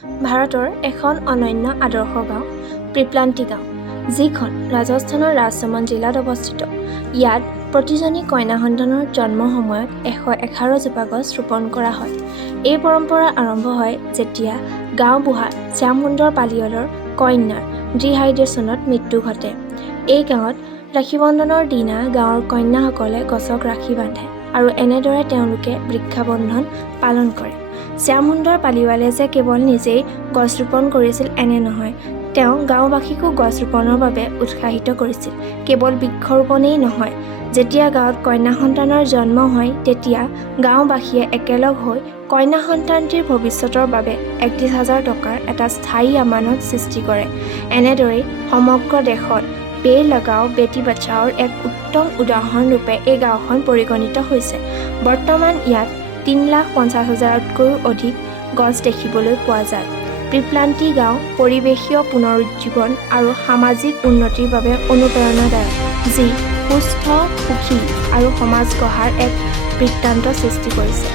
ভাৰতৰ এখন অনন্য আদৰ্শ গাঁও পিপলান্তি গাঁও, যিখন ৰাজস্থানৰ ৰাজচমন্দ জিলাত অৱস্থিত। ইয়াত প্ৰতিজনী কন্যা সন্তানৰ জন্মৰ সময়ত 111 জোপা গছ ৰোপণ কৰা হয়। এই পৰম্পৰা আৰম্ভ হয় যেতিয়া গাঁওবুঢ়া শ্যামসুন্দৰ পালিৱালৰ কন্যাৰ ডিহাইড্ৰেশ্যনত মৃত্যু ঘটে। এই গাঁৱত ৰাখী বন্ধনৰ দিনা গাঁৱৰ কন্যাসকলে গছক ৰাখী বান্ধে আৰু এনেদৰে তেওঁলোকে বৃক্ষাবন্ধন পালন কৰে। শ্যামসুন্দৰ পালিৱালে যে কেৱল নিজেই গছ ৰোপণ কৰিছিল এনে নহয়, তেওঁ গাঁওবাসীকো গছ ৰোপণৰ বাবে উৎসাহিত কৰিছিল। কেৱল বৃক্ষৰোপণেই নহয়, যেতিয়া গাঁৱত কন্যা সন্তানৰ জন্ম হয় তেতিয়া গাঁওবাসীয়ে একেলগ হৈ কন্যা সন্তানটিৰ ভৱিষ্যতৰ বাবে 31,000 টকাৰ এটা স্থায়ী আমানত সৃষ্টি কৰে। এনেদৰেই সমগ্ৰ দেশত বেৰ লগাও বেটি বচাওৰ এক উত্তম উদাহৰণ ৰূপে এই গাঁওখন পৰিগণিত হৈছে। বৰ্তমান ইয়াত 3,50,000তকৈও অধিক গছ দেখিবলৈ পোৱা যায়। পিপলান্তি গাঁও পৰিৱেশীয় পুনৰুজ্জীৱন আৰু সামাজিক উন্নতিৰ বাবে অনুপ্ৰেৰণাদায়ক, যি সুস্থ, সুখী আৰু সমাজ গঢ়াৰ এক বৃত্তান্ত সৃষ্টি কৰিছে।